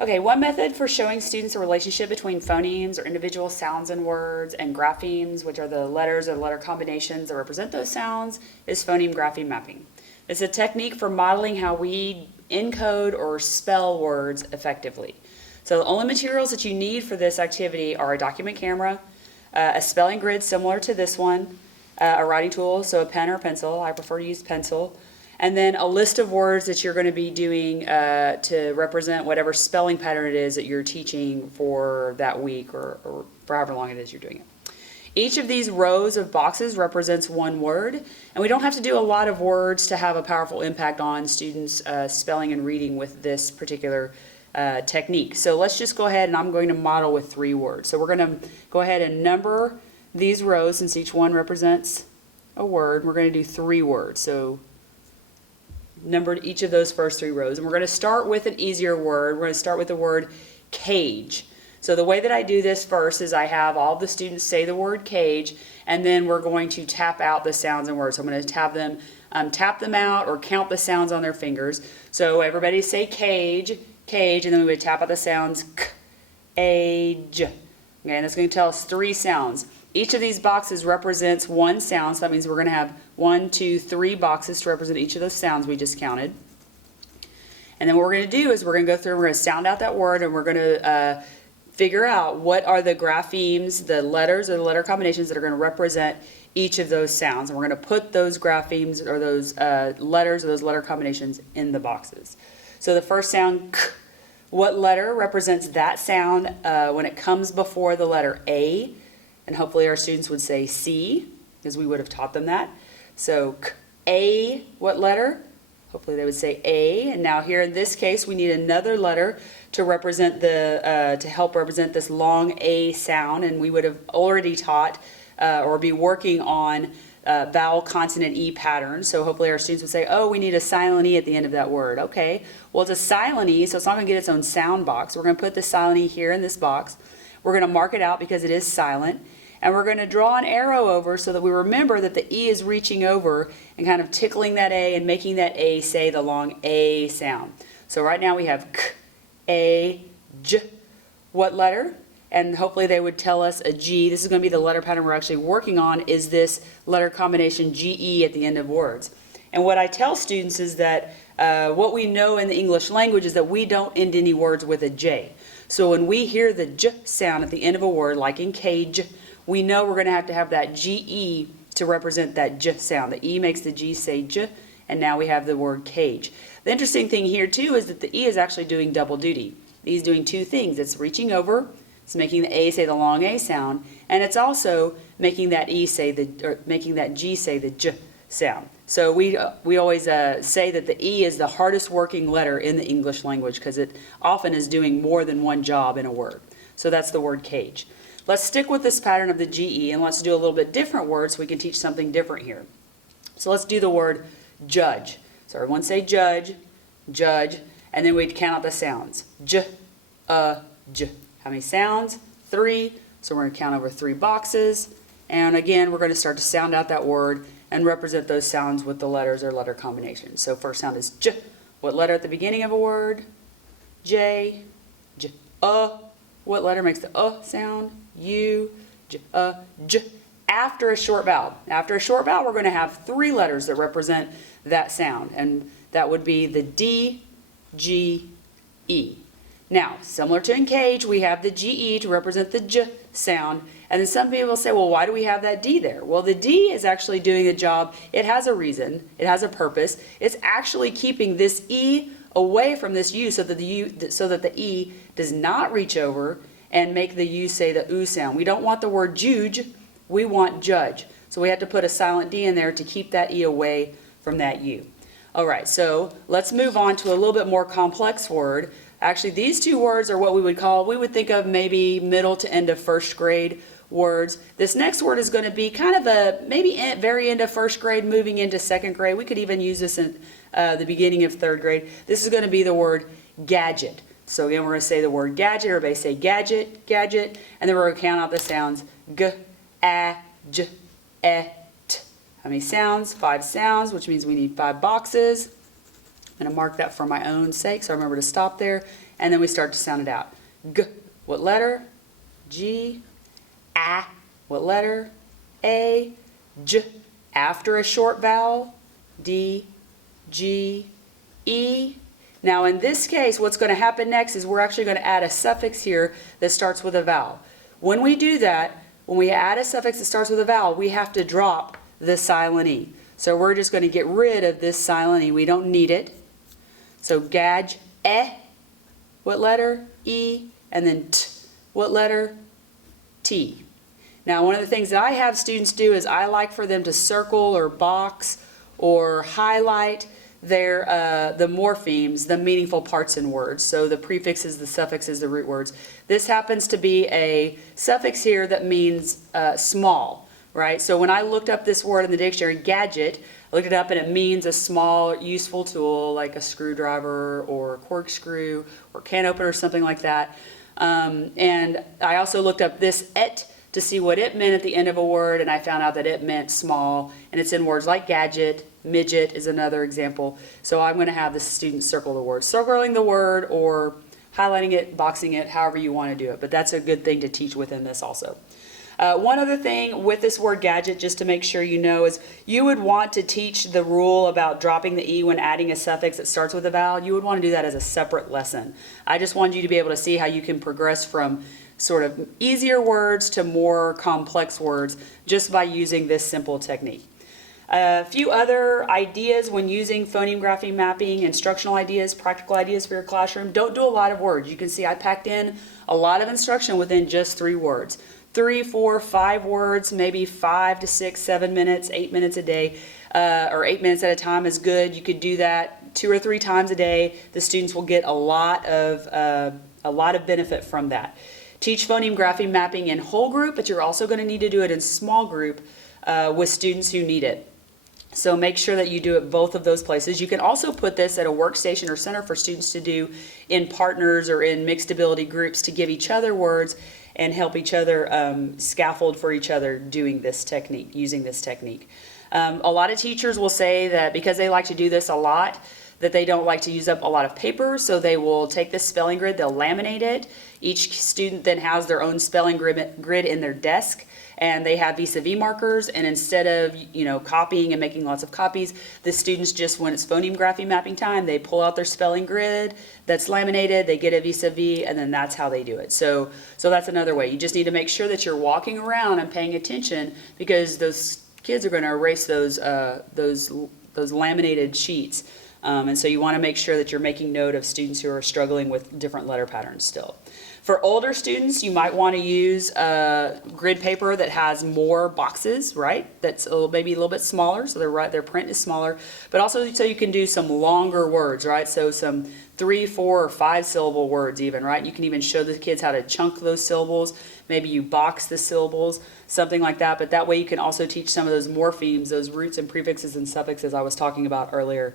Okay, one method for showing students a relationship between phonemes or individual sounds in words and graphemes, which are the letters or letter combinations that represent those sounds, is phoneme-grapheme mapping. It's a technique for modeling how we encode or spell words effectively. So the only materials that you need for this activity are a document camera, a spelling grid similar to this one, a writing tool, so a pen or pencil. I prefer to use pencil. And then a list of words that you're going to be doing to represent whatever spelling pattern it is that you're teaching for that week or for however long it is you're doing it. Each of these rows of boxes represents one word, and we don't have to do a lot of words to have a powerful impact on students' spelling and reading with this particular technique. So let's just go ahead, and I'm going to model with 3 words. So we're going to go ahead and number these rows since each one represents a word. We're going to do 3 words. So numbered each of those first 3 rows. And we're going to start with an easier word. We're going to start with the word cage. So the way that I do this first is I have all the students say the word cage, and then we're going to tap out the sounds and words. So I'm going to have them tap them out or count the sounds on their fingers. So everybody say cage, cage, and then we would tap out the sounds age. Okay, and that's going to tell us 3 sounds. Each of these boxes represents one sound, so that means we're going to have 1, 2, 3 boxes to represent each of those sounds we just counted. And then what we're going to do is we're going to go through and we're going to sound out that word, and we're going to figure out what are the graphemes, the letters or the letter combinations that are going to represent each of those sounds. And we're going to put those graphemes or those letters or those letter combinations in the boxes. So the first sound, k, what letter represents that sound when it comes before the letter A? And hopefully our students would say C, because we would have taught them that. So k, A, what letter? Hopefully they would say A. And now here in this case, we need another letter to represent to help represent this long A sound. And we would have already taught or be working on vowel consonant E patterns. So hopefully our students would say, oh, we need a silent E at the end of that word. Okay, well, it's a silent E, so it's not going to get its own sound box. We're going to put the silent E here in this box. We're going to mark it out because it is silent. And we're going to draw an arrow over so that we remember that the E is reaching over and kind of tickling that A and making that A say the long A sound. So right now we have K, A, J. What letter? And hopefully they would tell us a G. This is going to be the letter pattern we're actually working on, is this letter combination GE at the end of words. And what I tell students is that what we know in the English language is that we don't end any words with a J. So when we hear the J sound at the end of a word, like in cage, we know we're going to have that GE to represent that J sound. The E makes the G say J, and now we have the word cage. The interesting thing here too is that the E is actually doing double duty. The E is doing 2 things. It's reaching over, it's making the A say the long A sound, and it's also making that E say making that G say the J sound. So we always say that the E is the hardest working letter in the English language because it often is doing more than one job in a word. So that's the word cage. Let's stick with this pattern of the GE, and let's do a little bit different word so we can teach something different here. So let's do the word judge. So everyone say judge, judge, and then we'd count out the sounds. J, j. How many sounds? 3. So we're going to count over 3 boxes. And again, we're going to start to sound out that word and represent those sounds with the letters or letter combinations. So first sound is J. What letter at the beginning of a word? J, J. What letter makes the sound? U, J, J. After a short vowel. After a short vowel, we're going to have 3 letters that represent that sound. And that would be the D, G, E. Now, similar to in cage, we have the GE to represent the J sound. And then some people will say, well, why do we have that D there? Well, the D is actually doing a job. It has a reason. It has a purpose. It's actually keeping this E away from this U so that the E does not reach over and make the U say the oo sound. We don't want the word juge. We want judge. So we have to put a silent D in there to keep that E away from that U. All right, so let's move on to a little bit more complex word. Actually, these 2 words are what we would think of maybe middle to end of 1st grade words. This next word is going to be kind of maybe very end of 1st grade, moving into 2nd grade. We could even use this in the beginning of 3rd grade. This is going to be the word gadget. So again, we're going to say the word gadget. Everybody say gadget, gadget, and then we're going to count out the sounds g, a, j, e, t. How many sounds? 5 sounds, which means we need 5 boxes. I'm going to mark that for my own sake so I remember to stop there. And then we start to sound it out. G, what letter? G. A, what letter? A. J, after a short vowel. D, G, E. Now in this case, what's going to happen next is we're actually going to add a suffix here that starts with a vowel. When we do that, when we add a suffix that starts with a vowel, we have to drop the silent E. So we're just going to get rid of this silent E. We don't need it. So gaj, what letter? E, and then t, what letter? T. Now one of the things that I have students do is I like for them to circle or box or highlight the morphemes, the meaningful parts in words. So the prefixes, the suffixes, the root words. This happens to be a suffix here that means small, right? So when I looked up this word in the dictionary, gadget, I looked it up and it means a small useful tool like a screwdriver or a corkscrew or can opener or something like that. And I also looked up this et to see what it meant at the end of a word, and I found out that it meant small, and it's in words like gadget. Midget is another example. So I'm going to have the students circle the word. Circling the word or highlighting it, boxing it, however you want to do it. But that's a good thing to teach within this also. One other thing with this word gadget, just to make sure you know, is you would want to teach the rule about dropping the E when adding a suffix that starts with a vowel. You would want to do that as a separate lesson. I just wanted you to be able to see how you can progress from sort of easier words to more complex words just by using this simple technique. A few other ideas when using phoneme grapheme mapping, instructional ideas, practical ideas for your classroom. Don't do a lot of words. You can see I packed in a lot of instruction within just 3 words. 3, 4, 5 words, maybe 5 to 6, 7 minutes, 8 minutes a day, or 8 minutes at a time is good. You could do that 2 or 3 times a day. The students will get a lot of benefit from that. Teach phoneme grapheme mapping in whole group, but you're also going to need to do it in small group with students who need it. So make sure that you do it both of those places. You can also put this at a workstation or center for students to do in partners or in mixed ability groups to give each other words and help each other scaffold for each other doing this technique, using this technique. A lot of teachers will say that because they like to do this a lot, that they don't like to use up a lot of paper, so they will take this spelling grid, they'll laminate it. Each student then has their own spelling grid in their desk, and they have vis-a-vis markers, and instead of copying and making lots of copies, the students just, when it's phoneme grapheme mapping time, they pull out their spelling grid that's laminated, they get a vis-a-vis, and then that's how they do it. So that's another way. You just need to make sure that you're walking around and paying attention, because those kids are going to erase those laminated sheets. And so you want to make sure that you're making note of students who are struggling with different letter patterns still. For older students, you might want to use grid paper that has more boxes, right? That's maybe a little bit smaller, so their print is smaller, but also so you can do some longer words, right? So some 3, 4, or 5 syllable words even, right? You can even show the kids how to chunk those syllables. Maybe you box the syllables, something like that, but that way you can also teach some of those morphemes, those roots and prefixes and suffixes I was talking about earlier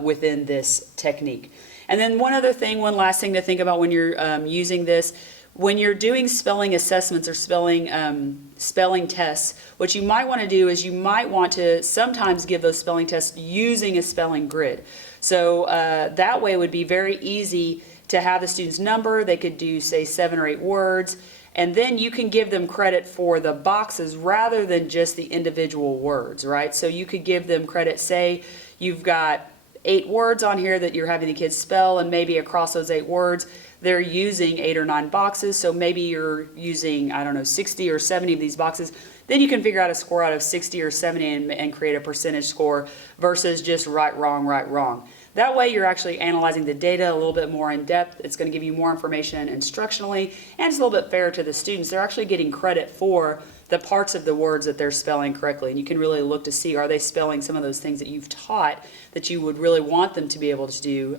within this technique. And then one last thing to think about when you're using this, when you're doing spelling assessments or spelling tests, what you might want to do is you might want to sometimes give those spelling tests using a spelling grid. So that way it would be very easy to have the students number. They could do, say, 7 or 8 words, and then you can give them credit for the boxes rather than just the individual words, right? So you could give them credit, say you've got 8 words on here that you're having the kids spell, and maybe across those 8 words they're using 8 or 9 boxes, so maybe you're using, I don't know, 60 or 70 of these boxes. Then you can figure out a score out of 60 or 70 and create a percentage score versus just right, wrong, right, wrong. That way you're actually analyzing the data a little bit more in depth. It's going to give you more information instructionally, and it's a little bit fairer to the students. They're actually getting credit for the parts of the words that they're spelling correctly, and you can really look to see, are they spelling some of those things that you've taught that you would really want them to be able to do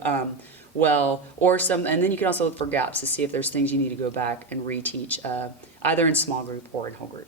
well, or some, and then you can also look for gaps to see if there's things you need to go back and reteach, either in small group or in whole group.